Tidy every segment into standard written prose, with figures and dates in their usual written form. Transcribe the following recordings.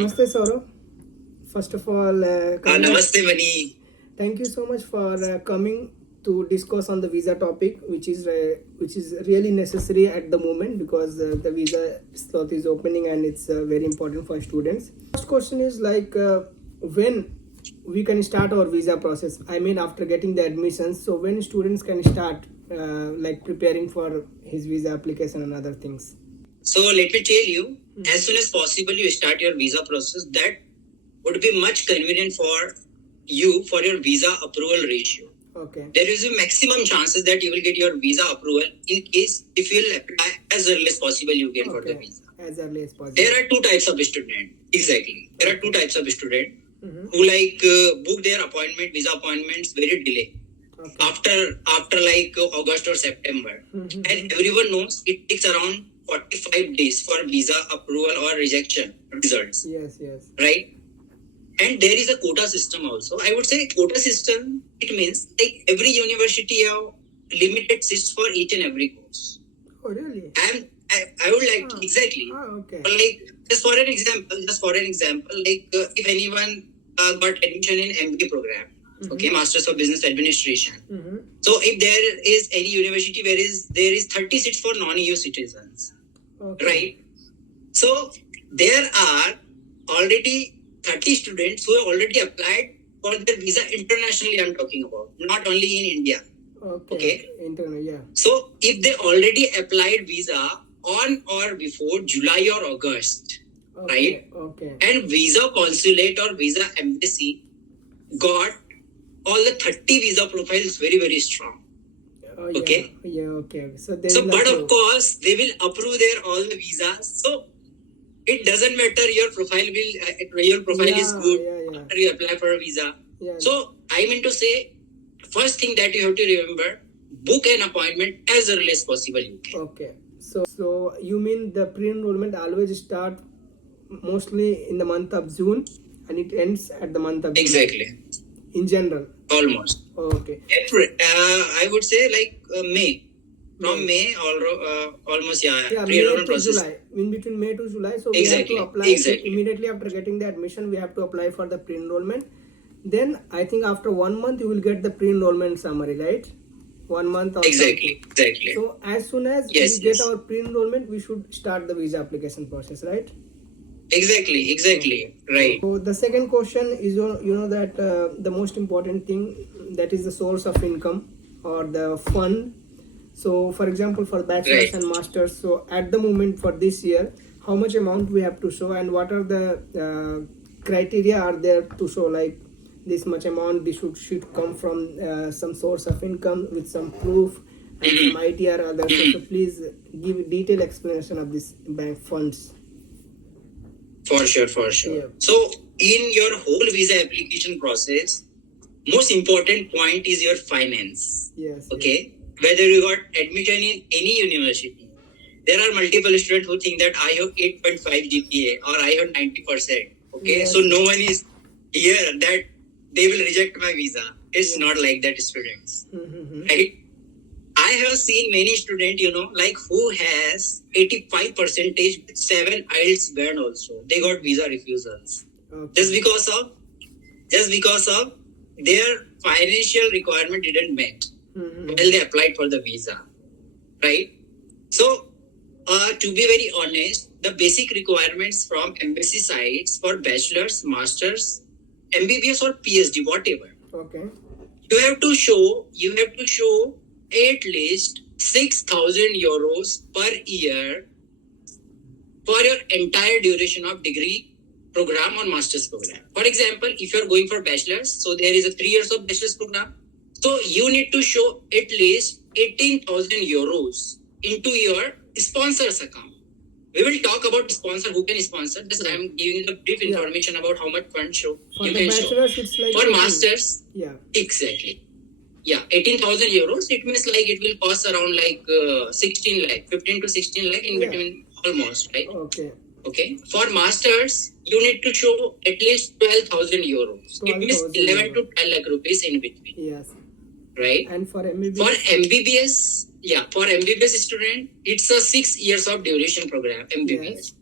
Namaste, Saurabh. First of all, Namaste, Mani. thank you so much for coming to discuss on the visa topic, which is really necessary at the moment because the visa slot is opening and it's very important for students. First question is when we can start our visa process. I mean, after getting the admissions, so when students can start preparing for his visa application and other things. So let me tell you, as soon as possible you start your visa process. That would be much convenient for you for your visa approval ratio. Okay. There is a maximum chances that you will get your visa approval in case if you will apply as early as possible you get for the visa. As early as possible. There are two types of student. Exactly. There are two types of student who book their visa appointments very delay. Okay. After August or September. And everyone knows it takes around 45 days for visa approval or rejection results. Yes. Right? And there is a quota system also. I would say quota system, it means like every university have limited seats for each and every course. Oh, really? And I would like to, exactly. Okay. Just for an example, if anyone got admission in MBA program, okay, Masters of Business Administration. So if there is any university where there is 30 seats for non-EU citizens, right? So there are already 30 students who have already applied for their visa internationally. I'm talking about, not only in India. Okay. Internal, yeah. So if they already applied visa on or before July or August, right? Okay. And visa consulate or visa embassy got all the 30 visa profiles very, very strong. Okay. Yeah. Okay. So but of course they will approve their all the visas. So it doesn't matter your profile is good after you apply for a visa. Yeah. So I mean to say, first thing that you have to remember, book an appointment as early as possible you can. Okay. So you mean the pre-enrollment always start mostly in the month of June and it ends at the month of July. Exactly. In general. Almost. Okay. April, I would say May. From May, almost May to July. In between May to July, so we have to apply immediately after getting the admission. We have to apply for the pre-enrollment. Then I think after 1 month you will get the pre-enrollment summary, right? 1 month. Or exactly. So as soon as we get our pre-enrollment, we should start the visa application process, right? Exactly. Right. So the second question is that the most important thing, that is the source of income or the fund. So for example, for bachelor's and master's, so at the moment for this year, how much amount we have to show and what are the criteria are there to show this much amount, this should come from some source of income with some proof and some ITR or others. So please give a detailed explanation of this bank funds. For sure. Yeah. So in your whole visa application process, most important point is your finance. Yes. Okay. Whether you got admission in any university, there are multiple students who think that I have 8.5 GPA or I have 90%. Okay. Yes. So no one is here that they will reject my visa. It's not like that, students. Right? I have seen many students, who has 85% with 7 IELTS band also. They got visa refusals. Okay. Just because of their financial requirement didn't met while they applied for the visa. Right? So, to be very honest, the basic requirements from embassy sites for bachelor's, master's, MBBS or PhD, whatever. Okay. You have to show at least 6,000 euros per year for your entire duration of degree program or master's program. For example, if you are going for bachelor's, so there is a 3 years of bachelor's program. So you need to show at least 18,000 euros into your sponsor's account. We will talk about sponsor, who can sponsor. Just I am giving the brief information about how much funds you can show. It's for masters, exactly. Yeah, 18,000 euros. It means it will cost around 16 lakh, 15 to 16 lakh in between almost, right? Okay. For masters, you need to show at least 12,000 euros. It means 11 to 12 lakh rupees in between. Yes. Right? And for MBBS? For MBBS student, it's a 6 years of duration program, MBBS.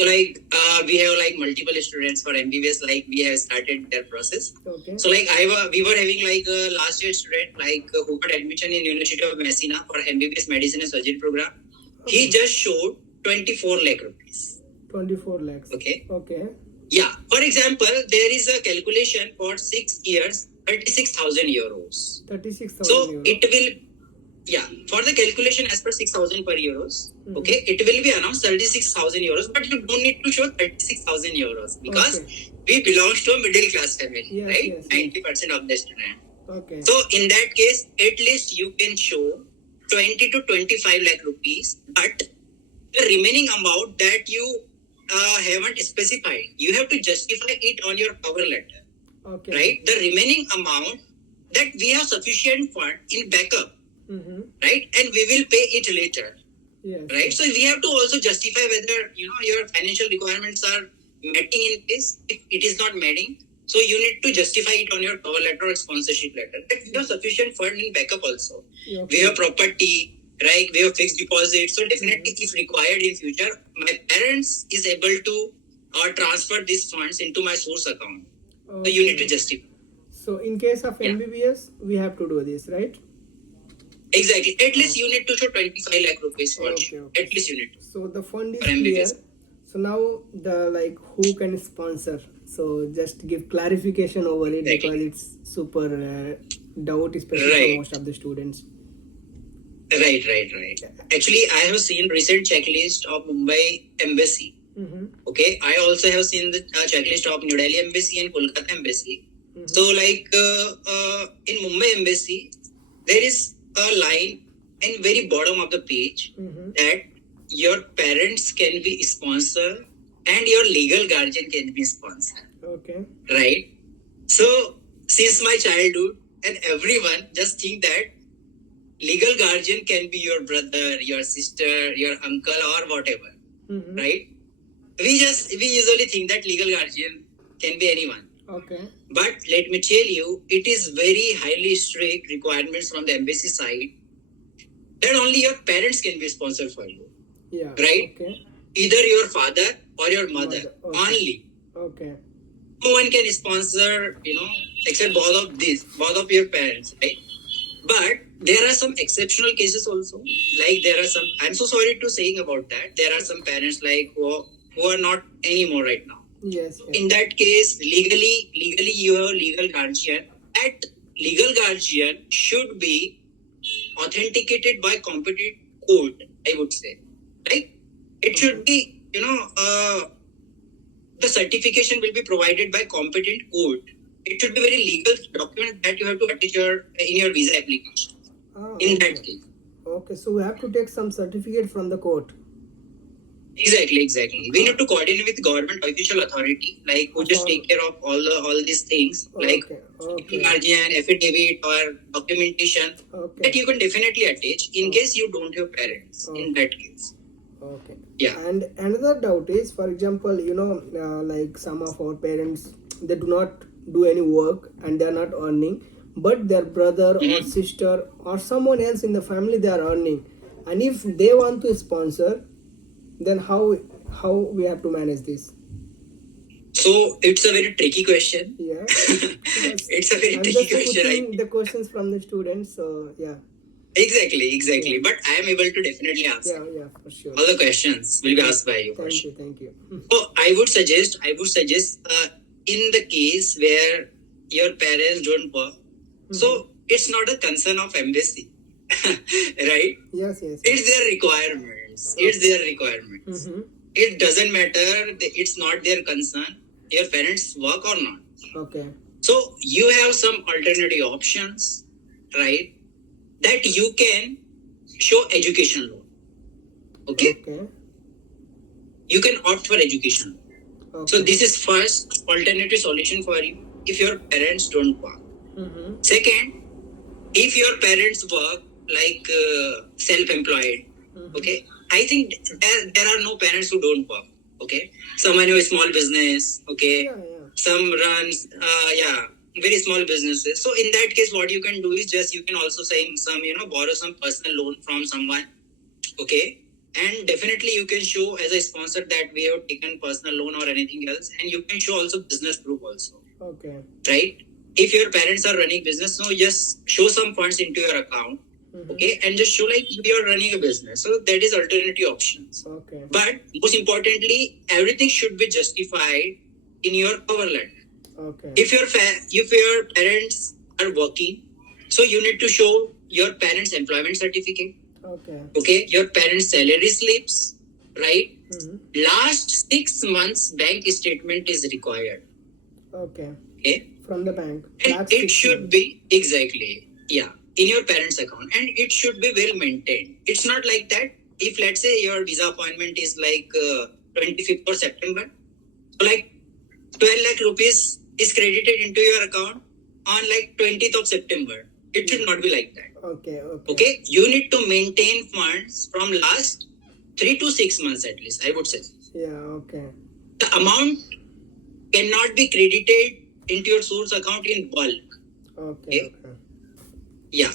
So like we have like multiple students for MBBS, like we have started their process. Okay. So like we were having like a last year student like who got admission in University of Messina for MBBS Medicine and Surgery program. He just showed 24 lakh rupees. 24 lakhs. Okay. Okay. Yeah. For example, there is a calculation for 6 years, 36,000 euros. 36,000 So euros. it will, yeah, for the calculation as per 6,000 per euros, okay, it will be around 36,000 euros, but you don't need to show 36,000 euros because we belong to a middle class family, Yes, right? yes. 90% of the student. Okay. So in that case, at least you can show 20 to 25 lakh rupees, but the remaining amount that you haven't specified, you have to justify it on your cover letter, Okay. right? The remaining amount that we have sufficient fund in backup, Mm-hmm. right? And we will pay it later, Yes. right? So we have to also justify whether your financial requirements are meeting in case. If it is not meeting, so you need to justify it on your cover letter or sponsorship letter. But we have sufficient fund in backup also. Okay. We have property, right? We have fixed deposit. So definitely, if required in future, my parents is able to transfer these funds into my source account. So you need to justify. So in case of Yeah. MBBS, we have to do this, right? Exactly. At least you need to show 25 lakh rupees for Okay, sure. okay. At least you need to. So the fund is For MBBS. clear. So now the like who can sponsor? So just give clarification over it Exactly. because it's super doubt, especially Right. for most of the students. Right. Actually, I have seen recent checklist of Mumbai Embassy. Mm-hmm. Okay. I also have seen the checklist of New Delhi Embassy and Kolkata Embassy. Mm-hmm. So like in Mumbai Embassy, there is a line in very bottom of the page Mm-hmm. that your parents can be sponsor and your legal guardian can be sponsor. Okay. Right? So, since my childhood, and everyone just think that legal guardian can be your brother, your sister, your uncle, or whatever. Mm-hmm. Right? We usually think that legal guardian can be anyone. Okay. But let me tell you, it is very highly strict requirements from the embassy side that only your parents can be sponsored for you. Yeah. Right? Okay. Either your father or your mother. Mother, okay. Only. Okay. No one can sponsor, except both of your parents, right? But there are some exceptional cases also. Like there are some, I'm so sorry to saying about that. There are some parents like who are not anymore right now. Yes. In that case, legally you have a legal guardian. That legal guardian should be authenticated by competent court, I would say. Right? It should be, the certification will be provided by competent court. It should be very legal document that you have to attach in your visa application. Ah, In okay. that case. Okay. So we have to take some certificate from the court. Exactly. We need to coordinate with government official authority, like who just take care of all these things, like Okay. guardian, affidavit, or documentation Okay. that you can definitely attach in case you don't have parents. In that case. Okay. Yeah. And another doubt is, for example, like some of our parents, they do not do any work and they are not earning, but their brother or sister or someone else in the family, they are earning. And if they want to sponsor, then how we have to manage this? So it's a very tricky question. Yeah. It's a very I'm tricky just question. putting the questions from the students. So yeah. Exactly. But I am able to definitely answer. Yeah, for sure. All the questions will be asked by you. For sure. Thank you. So I would suggest in the case where your parents don't work, so it's not a concern of embassy, right? Yes. It's their requirements. Mm-hmm. It doesn't matter. It's not their concern. Your parents work or not. Okay. So you have some alternative options, right? That you can show education loan. Okay? You can opt for education loan. Okay. So this is first alternative solution for you if your parents don't work. Mm-hmm. Second, if your parents work like self-employed, okay, I think there are no parents who don't work. Okay, someone who has small business. Okay, some runs very small businesses. So in that case, what you can do is just you can also say some borrow some personal loan from someone. Okay, and definitely you can show as a sponsor that we have taken personal loan or anything else, and you can show also business proof also, Okay. right? If your parents are running business, so just show some funds into your account, okay, and just show like you are running a business. So that is alternative options. Okay. But most importantly, everything should be justified in your cover letter. Okay. If your parents are working, so you need to show your parents' employment certificate. Okay. Okay, your parents' salary slips, right? Mhm. Last 6 months bank statement is required. Okay. Okay, From the bank. and Last it 6 should months. be exactly, yeah, in your parents' account, and it should be well maintained. It's not like that. If let's say your visa appointment is like 25th of September, so like 12 lakh rupees is credited into your account on like 20th of September. It should not be like that. Okay. Okay. Okay, you need to maintain funds from last 3 to 6 months at least, I would say. Yeah. Okay. The amount cannot be credited into your source account in bulk. Okay. Okay. Yeah,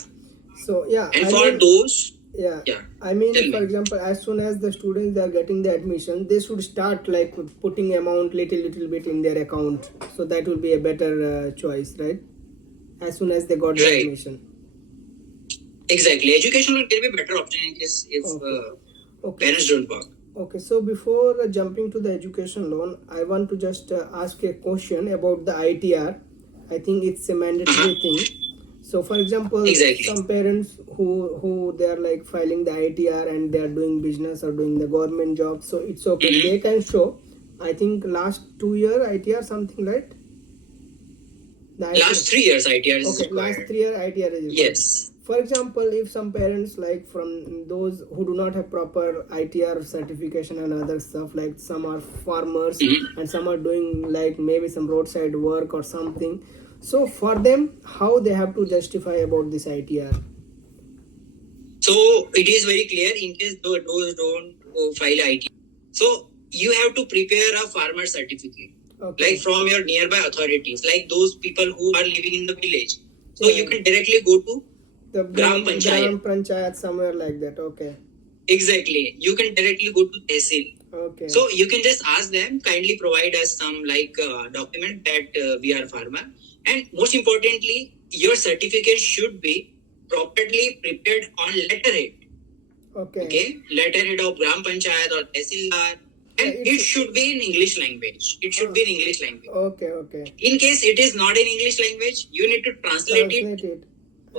So yeah. and I for mean, those, yeah. yeah, I mean, Tell for me. example, as soon as the students they are getting the admission, they should start like putting amount little bit in their account. So that will be a better choice, right? As soon as they got the Right. admission. Exactly. Education will be a better option in case if Okay. parents don't work. Okay. So before jumping to the education loan, I want to just ask a question about the ITR. I think it's a mandatory thing. So, for example, Exactly. some parents who they are like filing the ITR and they are doing business or doing the government job, so it's okay. Mhm. They can show. I think last 2 year ITR something, right? The ITR. Last 3 years ITR is Okay, last required. 3 year ITR is required. Yes. For example, if some parents like from those who do not have proper ITR certification and other stuff, like some are farmers Mhm. and some are doing like maybe some roadside work or something. So for them, how they have to justify about this ITR? So it is very clear in case those don't file IT. So you have to prepare a farmer certificate, Okay. like from your nearby authorities, like those people who are living in the village. So Yeah. you can directly go to The Gram Panchayat. Gram Panchayat somewhere like that. Okay. Exactly. You can directly go to Tehsil. Okay. So you can just ask them, kindly provide us some like document that we are farmer. And most importantly, your certificate should be properly prepared on letterhead. Okay. Okay, letterhead of Gram Panchayat or Tehsildar, and Yeah, it should be in English language. It should be in English language. Okay. Okay. In case it is not in English language, you need to translate Translate it, it.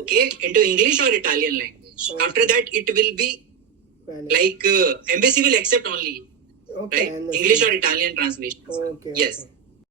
okay, into English or Italian language. Okay. After that, it will be Fine. like embassy will accept only, Okay. right? understand. English or Italian translation. Okay. Yes. Okay.